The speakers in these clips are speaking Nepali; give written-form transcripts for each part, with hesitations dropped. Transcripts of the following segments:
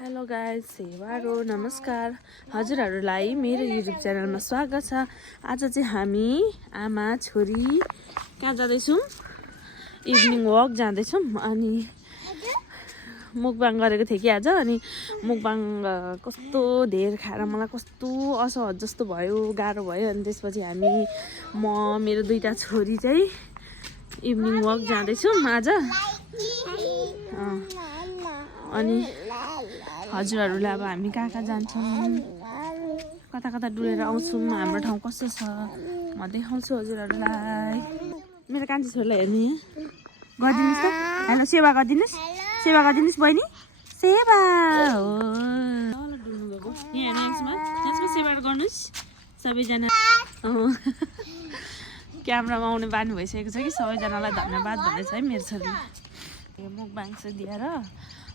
हेलो गाइज, सेवारो नमस्कार। हजुरहरूलाई मेरो युट्युब च्यानलमा स्वागत छ। आज चाहिँ हामी आमा छोरी कहाँ जाँदैछौँ? इभिनिङ वक जाँदैछौँ। अनि मुकबाङ गरेको थिएँ कि आज। अनि मुकबाङ कस्तो धेर खाएर मलाई कस्तो असहज जस्तो भयो, गाह्रो भयो। अनि त्यसपछि हामी मेरो दुईटा छोरी चाहिँ इभिनिङ वक जाँदैछौँ आज। अनि हजुरहरूलाई अब हामी कहाँ जान्छौँ, कता कता डुलेर आउँछौँ, हाम्रो ठाउँ कस्तो छ म देखाउँछु हजुरहरूलाई। मेरो कान्छी छोरीलाई हेर्नु गरिदिनुहोस् त। हेलो सेवा गरिदिनुहोस्, सेवा गरिदिनुहोस् बहिनी। सेवा हो डुल्नु गएको यहाँ हेर्नु, यसमा सेवा गर्नुहोस् सबैजना। क्यामेरामा आउने बानी भइसकेको छ कि सबैजनालाई धन्यवाद भन्दैछ है मेरो छोरीले। मुखबाङ चाहिँ दिएर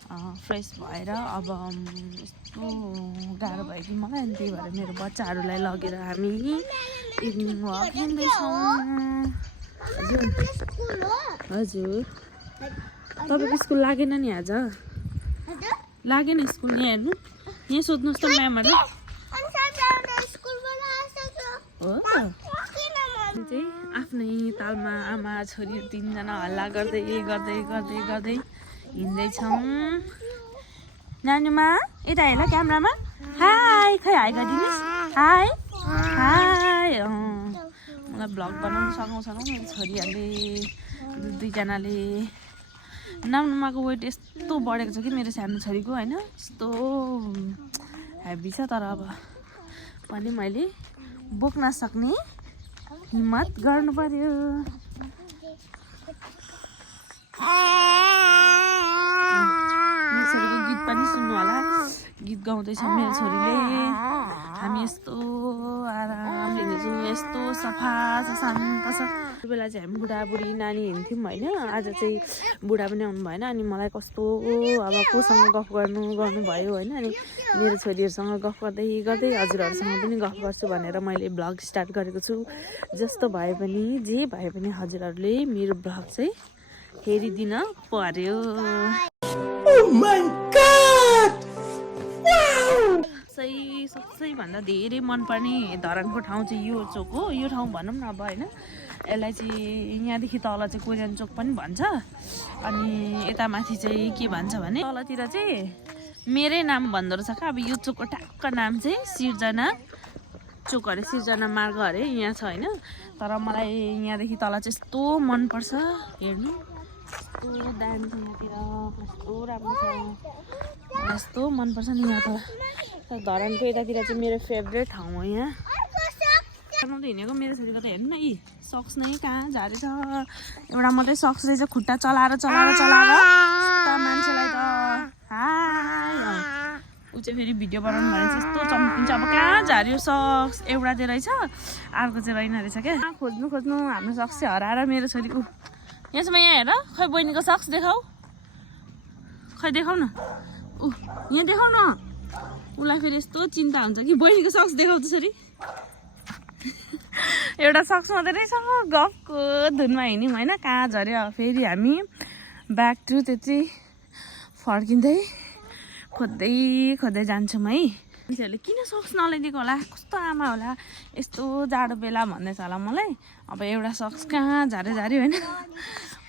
फ्रेस भएर अब यस्तो गाह्रो भयो कि मलाई। अनि त्यही भएर मेरो बच्चाहरूलाई लगेर हामी इभिनिङ वक हिँड्दैछौँ। हजुर तपाईँको स्कुल लागेन नि आज? लागेन स्कुल? यहाँ हेर्नु, यहाँ सोध्नुहोस् त म्यामहरू। हो चाहिँ आफ्नै तालमा आमा छोरी तिनजना हल्ला गर्दै गर्दै गर्दै गर्दै हिँड्दैछौँ। नानीमा यता हेर क्यामेरामा। हाई, खै हाई गरिदिनुहोस्। High high. मलाई भ्लग बनाउनु सघाउँछ मेरो छोरीहरूले दुईजनाले। नानीमाको वेट यस्तो बढेको छ कि मेरो सानो छोरीको, होइन यस्तो हेभी छ। तर अब पनि मैले बोक्न सक्ने हिम्मत गर्नु पर्यो। मेरो छोरीको गीत पनि सुन्नु होला, गीत गाउँदैछ मेरो छोरीले। हामी यस्तो आरामले हिँड्छौँ, यस्तो सफा छ, शान्त छ। त्यो बेला चाहिँ हामी बुढाबुढी नानी हिँड्थ्यौँ होइन। आज चाहिँ बुढा पनि आउनु भएन। अनि मलाई कस्तो अब कोसँग गफ गर्नुभयो होइन। अनि मेरो छोरीहरूसँग गफ गर्दै गर्दै हजुरहरूसँग पनि गफ गर्छु भनेर मैले भ्लग स्टार्ट गरेको छु। जस्तो भए पनि जे भए पनि हजुरहरूले मेरो भ्लग चाहिँ हेरिदिन पर्यो। सबैभन्दा धेरै मनपर्ने धरानको ठाउँ चाहिँ यो चोक हो। यो ठाउँ भनौँ न अब होइन। यसलाई चाहिँ यहाँदेखि तल चाहिँ कोरियन चोक पनि भन्छ। अनि यता माथि चाहिँ के भन्छ भने तलतिर चाहिँ मेरै नाम भन्दो रहेछ क्या। अब यो चोकको ठ्याक्क नाम चाहिँ सिर्जना चोक अरे, सिर्जना मार्ग अरे यहाँ छ होइन। तर मलाई यहाँदेखि तल चाहिँ यस्तो मनपर्छ। हेर्नु यस्तो दामी छ यहाँतिर, कस्तो राम्रो छ, यस्तो मनपर्छ नि यहाँ त। धरानको यतातिर चाहिँ मेरो फेभरेट ठाउँ हो यहाँ। बनाउँदै हिँडेको मेरो छोरीको त हेर्नु न, यी सक्स नै कहाँ झारेछ। एउटा मात्रै सक्सले चाहिँ खुट्टा चलाएर मान्छेलाई त हाय। ऊ चाहिँ फेरि भिडियो बनाउनु भने चाहिँ यस्तो चम्किन्छ। अब कहाँ झार्यो सक्स? एउटा चाहिँ रहेछ, अर्को चाहिँ रहेन रहेछ क्या। खोज्नु हाम्रो सक्स चाहिँ हराएर मेरो छोरीको। यसमा यहाँ हेर, खै बहिनीको सक्स देखाऊ, खै देखाउ न। यहाँ देखाउ न। उसलाई फेरि यस्तो चिन्ता हुन्छ कि बहिनीको सक्स देखाउ त्यसरी। एउटा सक्स मात्रै रहेछ। गफको धुनमा हिँड्यौँ होइन, कहाँ झऱ्यो। फेरि हामी ब्याक टु त्यति फर्किँदै खोज्दै जान्छौँ है। मान्छेहरूले किन सक्स नल्याइदिएको होला, कस्तो आमा होला, यस्तो जाडो बेला भन्दैछ होला मलाई। अब एउटा सक्स कहाँ झाऱ्यो होइन।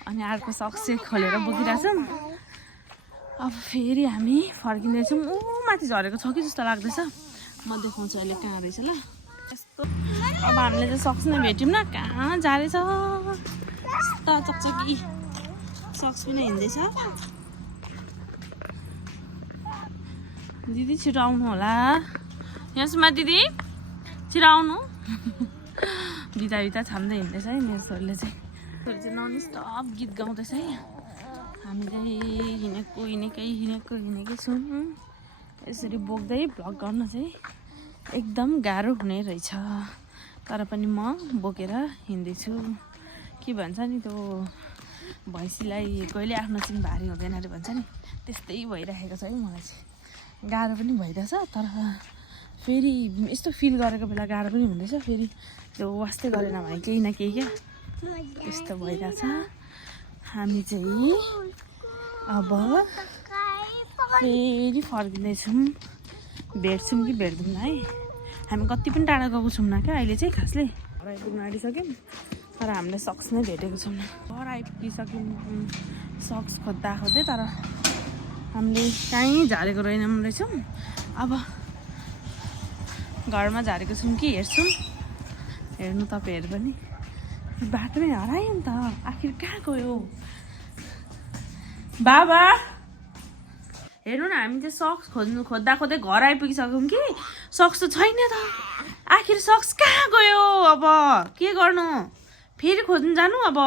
अनि अर्को सक्स चाहिँ खोलेर बोकिरहेको छौँ। अब फेरि हामी फर्किँदैछौँ। माथि झरेको छ कि जस्तो लाग्दैछ। म देखाउँछु अहिले कहाँ रहेछ ल। यस्तो अब हामीले चाहिँ सक्स नै भेट्यौँ न, कहाँ झारेछ। यस्तो चकचकी सक्स पनि हिँड्दैछ। दिदी छिटो आउनु होला। यसमा दिदी छिटो आउनु। बिता छाम्दै हिँड्दैछ है मेरो छोरीले चाहिँ। छोरी चाहिँ नन स्टप गीत गाउँदैछ है। हामी चाहिँ हिँडेकै छौँ। यसरी बोक्दै भ्लग गर्न चाहिँ एकदम गाह्रो हुने रहेछ। तर पनि म बोकेर हिँड्दैछु। के भन्छ नि त्यो भैँसीलाई कहिले आफ्नो सिङ भारी हुँदैन अरे भन्छ नि, त्यस्तै भइरहेको छ है मलाई चाहिँ। गाह्रो पनि भइरहेछ, तर फेरि यस्तो फिल गरेको बेला गाह्रो पनि हुँदैछ। फेरि त्यो वास्तै गरेन भने केही न केही क्या यस्तो भइरहेछ। हामी चाहिँ अब फेरि फर्किँदैछौँ भेट्छौँ कि भेट्दैनौँ है हामी कति पनि टाढा गएको छौँ न क्या अहिले चाहिँ खासले घर आइपुग्न आँटिसक्यौँ तर हामीले सक्स नै भेटेको छौँ घर आइपुगिसक्यौँ सक्स खोज्दा खोज्दै तर हामीले कहीँ झारेको रहेछौँ अब घरमा झारेको छौँ कि हेर्छौँ हेर्नु तपाईँहरू पनि बाटोमै हरायो नि त आखिर कहाँ गयो बाबा हेर्नु न हामी चाहिँ सक्स खोज्दा खोज्दै घर आइपुगिसक्यौँ कि सक्स त छैन त आखिर सक्स कहाँ गयो अब के गर्नु फेरि खोज्नु जानु अब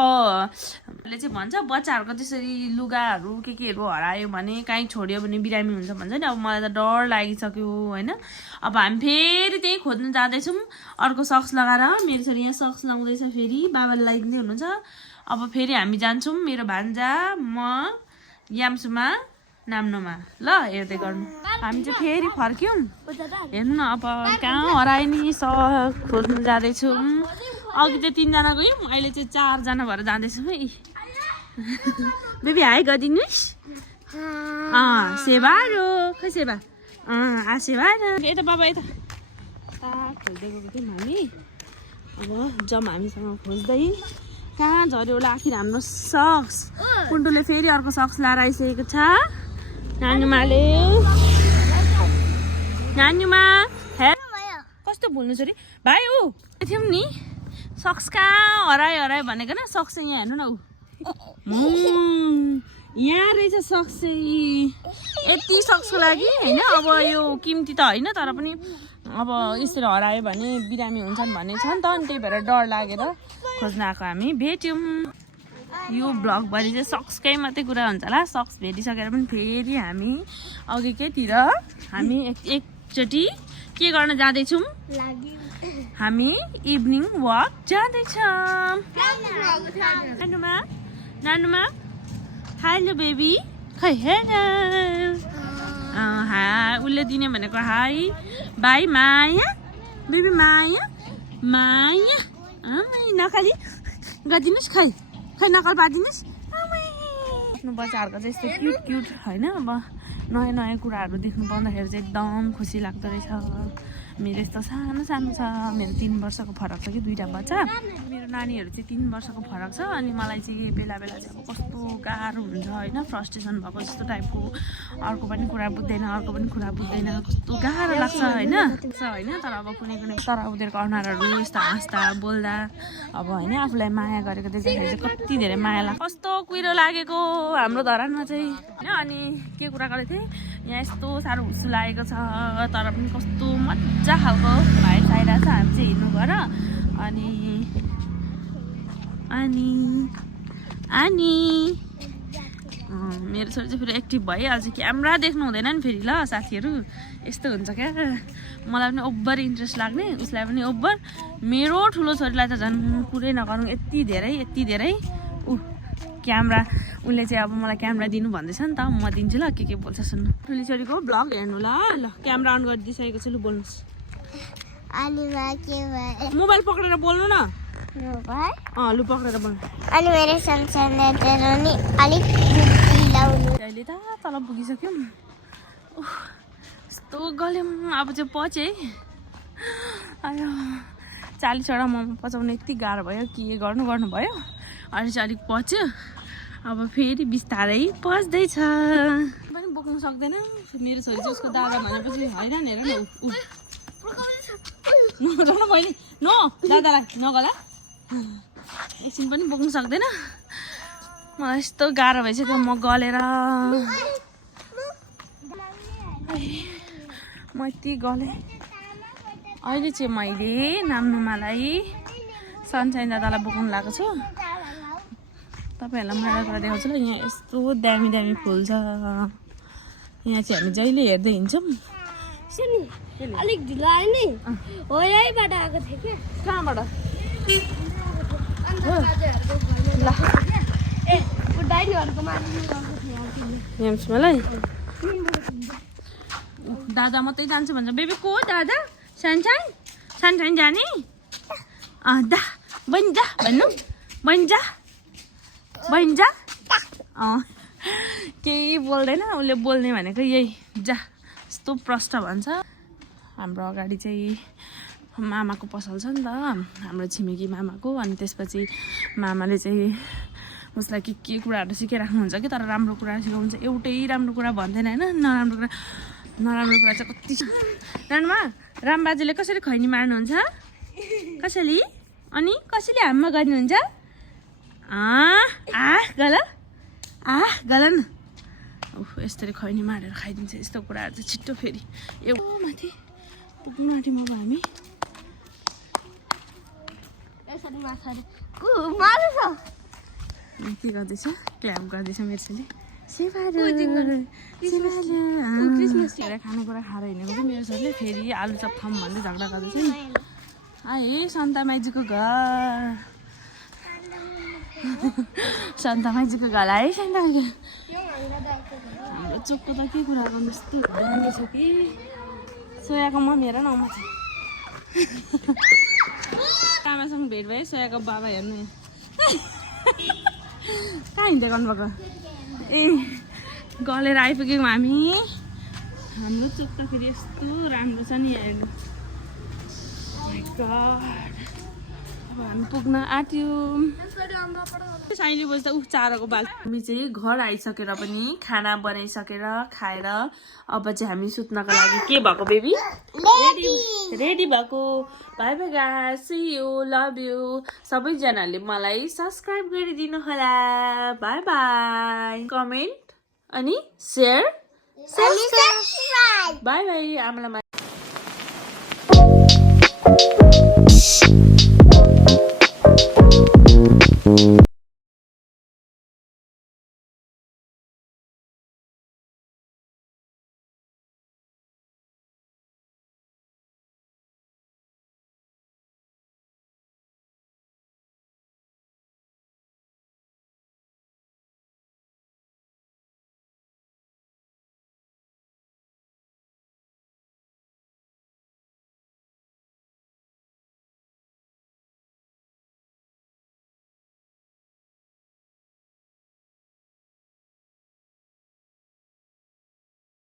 ले चाहिँ भन्छ बच्चाहरूको त्यसरी लुगाहरू केहरू हरायो भने कहीँ छोड्यो भने बिरामी हुन्छ भन्छ नि अब मलाई त डर लागिसक्यो होइन अब हामी फेरि त्यही खोज्नु जाँदैछौँ अर्को सक्स लगाएर मेरो छोरी यहाँ सक्स लगाउँदैछ फेरि बाबाले लगाइदिँदै हुनुहुन्छ अब फेरि हामी जान्छौँ मेरो भान्जा म याम्सुमा नाम्नोमा ल हेर्दै गर्नु हामी चाहिँ फेरि फर्क्यौँ हेर्नु न अब कहाँ हरायो नि खोज्नु जाँदैछौँ अघि चाहिँ 3 जना गयौँ अहिले चाहिँ 4 जना भएर जाँदैछौँ है बेबी हाई गरिदिनुहोस् सेवारो खै सेवा सेवा यता बाबा यता खोज्दै गएको थियौँ हामी अब जम हामीसँग खोज्दै कहाँ झऱ्यो होला आखिर हाम्रो सक्स कुन्टुले फेरि अर्को सक्स लाएर आइसकेको छ नानीमाले नानीमा हे कस्तो भुल्नु छोरी भाइ ऊ थियौँ नि सक्स कहाँ हरायो भनेको न सक्स चाहिँ यहाँ हेर्नु न ऊ यहाँ रहेछ सक्स चाहिँ यति सक्सको लागि होइन अब यो किम्ती त होइन तर पनि अब यसरी हरायो भने बिरामी हुन्छन् भन्ने छ नि त अनि त्यही भएर डर लागेर खोज्न आएको हामी भेट्यौँ यो ब्लगभरि चाहिँ सक्सकै मात्रै कुरा हुन्छ होला सक्स भेटिसकेर पनि फेरि हामी अघिकैतिर हामी एकचोटि के गर्न जाँदैछौँ हामी इभिनिङ वाक जाँदैछौँ नानुमा हेलो बेबी खै हेलो उसले दिने भनेको हाई बाई माया बेबी माया माया नखाली गरिदिनुहोस् खै नकल पारिदिनुहोस् आफ्नो बच्चाहरूको चाहिँ यस्तो क्युट होइन अब नयाँ नयाँ कुराहरू देख्नु पाउँदाखेरि चाहिँ एकदम खुसी लाग्दो रहेछ मेरो यस्तो सानो छ मेरो 3 वर्षको फरक छ कि 2टा बच्चा मेरो नानीहरू चाहिँ 3 वर्षको फरक छ अनि मलाई चाहिँ बेला बेला चाहिँ अब कस्तो गाह्रो हुन्छ होइन फ्रस्ट्रेसन भएको जस्तो टाइपको अर्को पनि कुरा बुझ्दैन कस्तो गाह्रो लाग्छ होइन तर अब कुनै तर उनीहरूको अनुहारहरू यस्तो हाँस्दा बोल्दा अब होइन आफूलाई माया गरेको देख्दाखेरि चाहिँ कति धेरै माया लाग्छ कस्तो कुहिरो लागेको हाम्रो धरानमा चाहिँ होइन अनि के कुरा गरेको थिएँ यहाँ यस्तो साह्रो हुस्सु लागेको छ तर पनि कस्तो मजा खालको भाइब आइरहेको छ हामी चाहिँ हिँड्नु गएर अनि मेरो छोरी चाहिँ फेरि एक्टिभ भइहाल्छ क्यामेरा देख्नु हुँदैन नि फेरि ल साथीहरू यस्तो हुन्छ क्या मलाई पनि ओभर इन्ट्रेस्ट लाग्ने उसलाई पनि ओभर मेरो ठुलो छोरीलाई त झन् कुरै नगरौँ यति धेरै क्यामेरा उसले चाहिँ अब मलाई क्यामेरा दिनु भन्दैछ नि त म दिन्छु ल के बोल्छ सुन्नु ठुली छोरीको भ्लग हेर्नु ल क्यामेरा अन गरिदिइसकेको छु लु बोल्नुहोस् मोबाइल पक्रेर बोल्नु न लु पक्रेर बोल्नु अनि मेरो संसारले नि अलिक अहिले त तल पुगिसक्यौँ यस्तो गल्यौँ अब चाहिँ पचे है 40वटा मोमो पचाउनु यति गाह्रो भयो के गर्नु भयो अहिले चाहिँ अलिक पच्यो अब फेरि बिस्तारै पच्दैछ पनि बोक्नु सक्दैन मेरो छोरी चाहिँ उसको दादा भनेपछि हैरान हेर न मैले दादालाई नगला एकछिन पनि बोक्नु सक्दैन मलाई यस्तो गाह्रो भइसक्यो म गलेर म यति गलेँ अहिले चाहिँ मैले नाम्नुमालाई सनसाइन दादालाई बोक्नु लगाएको छु तपाईँहरूलाई म एउटा कुरा देखाउँछु ल यहाँ यस्तो दामी फुल छ यहाँ चाहिँ हामी जहिले हेर्दै हिँड्छौँ अलिक ढिलो आयो नि हो यहीबाट आएको थियो कि कहाँबाट मलाई दादा मात्रै जान्छ भन्छ बेबी को दादा सानसाइन जाने बहिनी जा भन्नु बहिनी जा केही बोल्दैन उसले बोल्ने भनेको यही जा यस्तो प्रष्ट भन्छ हाम्रो अगाडि चाहिँ मामाको पसल छ नि त हाम्रो छिमेकी मामाको अनि त्यसपछि मामाले चाहिँ उसलाई के कुराहरू सिकाइराख्नुहुन्छ कि तर राम्रो कुरा सिकाउनुहुन्छ एउटै राम्रो कुरा भन्दैन होइन नराम्रो कुरा चाहिँ कति छ रानमा रामबाजेले कसरी खैनी मार्नुहुन्छ कसरी अनि कसैले हाममा गर्नुहुन्छ गल न यसरी खैनी मारेर खाइदिन्छ यस्तो कुराहरू चाहिँ छिट्टो फेरि एउटा माथि पुग्नु आँट्यौँ अब हामी के गर्दैछ क्ल्याप गर्दैछ मेरो छोरीले खानेकुरा खाएर हिँडेको कि मेरो छोरीले फेरि आलु चप खाऊँ भन्दै झगडा गर्दैछ नि है सन्ता माइजूको घर सन्ता माइजूको घर है सन्ता हाम्रो चोकको त के कुरा गर्नु यस्तो छ कि सोयाको मम्मी हेर न माथि आमासँग भेट भयो सोयाको बाबा हेर्नु कहाँ हिँड्दै गर्नुभएको ए गलेर आइपुग्यौँ हामी हाम्रो चोक त फेरि यस्तो राम्रो छ नि हेर्नु अब हामी पुग्न आँट्यौँ साइली बस्दा चारोको बाल हामी चाहिँ घर आइसकेर पनि खाना बनाइसकेर खाएर अब चाहिँ हामी सुत्नको लागि के भएको बेबी रेडी भएको bye bye guys see you love you सबैजनाले मलाई सब्सक्राइब गरिदिनु होला बाई बाई कमेन्ट अनि शेयर बाई बाई आमालाई